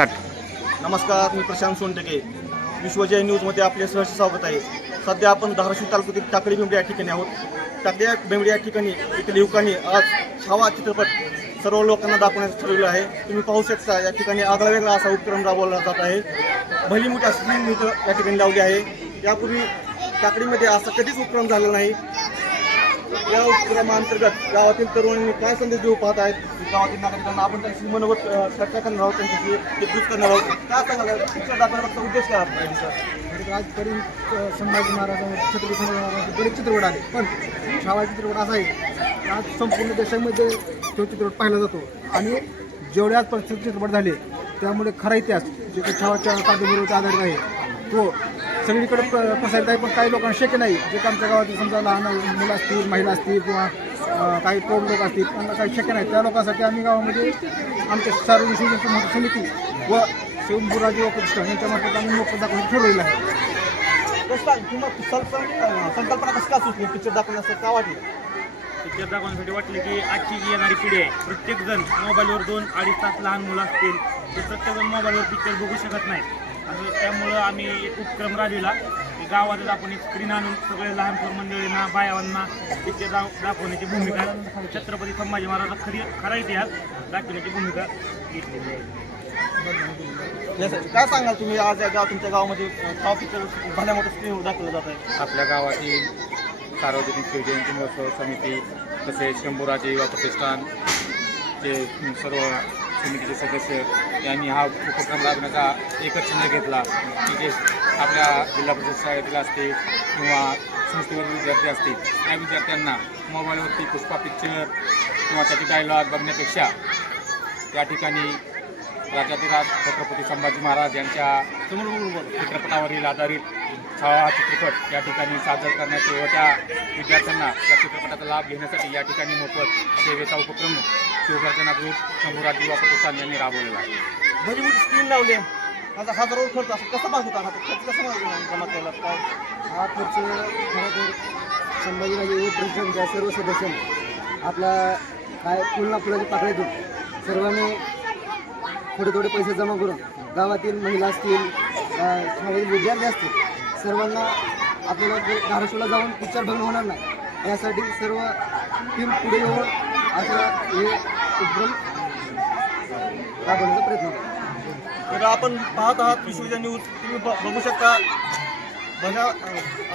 नमस्कार मी प्रशांत सोनटके. विश्वजय न्यूजमध्ये आपले सहर्ष स्वागत आहे. सध्या आपण धाराशिव तालुक्यातील टाकळी बेंबडी या ठिकाणी आहोत. टाकळी बेंबडी या ठिकाणी येथील युवकांनी आज छावा चित्रपट सर्व लोकांना दाखवण्याचं ठरवलं आहे. तुम्ही पाहू शकता या ठिकाणी आगळा वेगळा असा उपक्रम राबवला जात आहे. भली मोठ्या स्क्रीन मित्र या ठिकाणी लावली आहे. यापूर्वी टाकडीमध्ये असा कधीच उपक्रम झालेला नाही. या उपक्रमांतर्गत गावातील तरुणांनी काय संदेश देऊ पाहत आहेत गावातील नागरिकांना आपण त्यांची मनोगत चर्चा करणार आहोत त्यांच्याशी एकजूट करणार आहोत काय सांगायला पिक्चर दाखवण्याचा उद्देश काय आहे सर आज आजपर्यंत संभाजी महाराजांवर छत्रपती संभाजी महाराजांचे बरेच चित्रपट आले पण छावा चित्रपट असा आहे की आज संपूर्ण देशामध्ये तो चित्रपट पाहिला जातो आणि जेवढे आजपर्यंत चित्रपट झाले त्यामुळे खरा इतिहास जे काही छावाच्या कादंबरीवर आधारित आहे तो सगळीकडे प्र प्रसारित आहे पण काही लोकांना शक्य नाही. जे आमच्या गावातील समजा लहान मुलं असतील महिला असतील किंवा काही प्रौढ लोक असतील त्यांना काही शक्य नाही. त्या लोकांसाठी आम्ही गावामध्ये आमच्या सार्वजनिक मोठी समिती व शिवबुराजी व प्रतिष्ठान यांच्या मार्फत आम्ही मोफत दाखवून ठरवलेलं आहे. संकल्पना कसं का सुचली? पिक्चर दाखवण्याचं का वाटलं? पिक्चर दाखवण्यासाठी वाटलं की आजची जी येणारी पिढी आहे प्रत्येकजण मोबाईलवर दोन अडीच तास लहान मुलं असतील ते प्रत्येकजण मोबाईलवर पिक्चर बघू शकत नाहीत. आणि त्यामुळं आम्ही एक उपक्रम राबविला. की गावातच आपण एक स्क्रीन आणून सगळे लहान थोर मंडळींना बायावांना पिक्चर दा दाखवण्याची भूमिका. छत्रपती संभाजी महाराजांचा खरी खरा इतिहास दाखवण्याची भूमिका घेतलेली आहे. काय सांगाल तुम्ही? आज या गाव तुमच्या गावामध्ये पिक्चर भल्या मोठ्या स्क्रीनवर दाखवलं जात आहे आपल्या गावातील सार्वजनिक शिवजयंती महोत्सव समिती तसेच शंभूराजे युवा प्रतिष्ठान चे सर्व समितीचे सदस्य यांनी हा उपक्रम राबवण्याचा एकच चिन्ह घेतला की जे आपल्या जिल्हा परिषद शाळेतील असतील किंवा संस्थेवरील विद्यार्थी असतील त्या विद्यार्थ्यांना मोबाईलवरती पुष्पा पिक्चर किंवा त्याचे डायलॉग बघण्यापेक्षा त्या ठिकाणी राज्यातील छत्रपती संभाजी महाराज यांच्या चित्रपटावरील आधारित छावा हा चित्रपट या ठिकाणी सादर करण्याचे व त्या विद्यार्थ्यांना त्या चित्रपटाचा लाभ घेण्यासाठी या ठिकाणी मोफत सेवेचा उपक्रम शिवगर्जना ग्रुप शंभूराज युवा प्रतिष्ठान यांनी राबवलेला आहे. म्हणजे भली स्क्रीन लावली आहे. माझा हजारो खर्च असं कसं भाग होता हा खर्च कसं जमा केला काय हा खर्च खरं संभाजीनगर युथ परिषदेच्या सर्व सदस्यांनी. आपला काय फुलना फुलाच्या पाकळ्यातून सर्वांनी थोडे थोडे पैसे जमा करून गावातील महिला असतील शाळेतील विद्यार्थी असतील सर्वांना आपल्याला ते धाराशिवला जाऊन पिक्चर बघणं होणार नाही. यासाठी सर्व टीम पुढे येऊन असं हे उपक्रम राबवण्याचा प्रयत्न? तर आपण पाहत आहात विश्वजय न्यूज. तुम्ही ब- बघू शकता बघा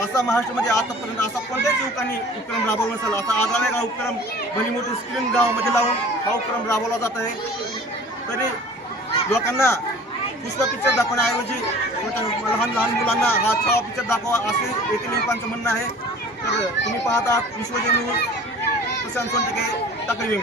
असा महाराष्ट्रामध्ये आतापर्यंत असा कोणत्याच युवकांनी उपक्रम राबवला नसेल. असा आगळा हा उपक्रम भली मोठी स्क्रीन गावामध्ये लावून हा उपक्रम राबवला जात आहे. तरी लोकांना पुष्पा पिक्चर दाखवण्याऐवजी लहान लहान मुलांना हा छावा पिक्चर दाखवा असे येथील युवकांचं म्हणणं आहे. तर तुम्ही पाहत आहात विश्वजय न्यूज. प्रशांत सोनटके टाकळी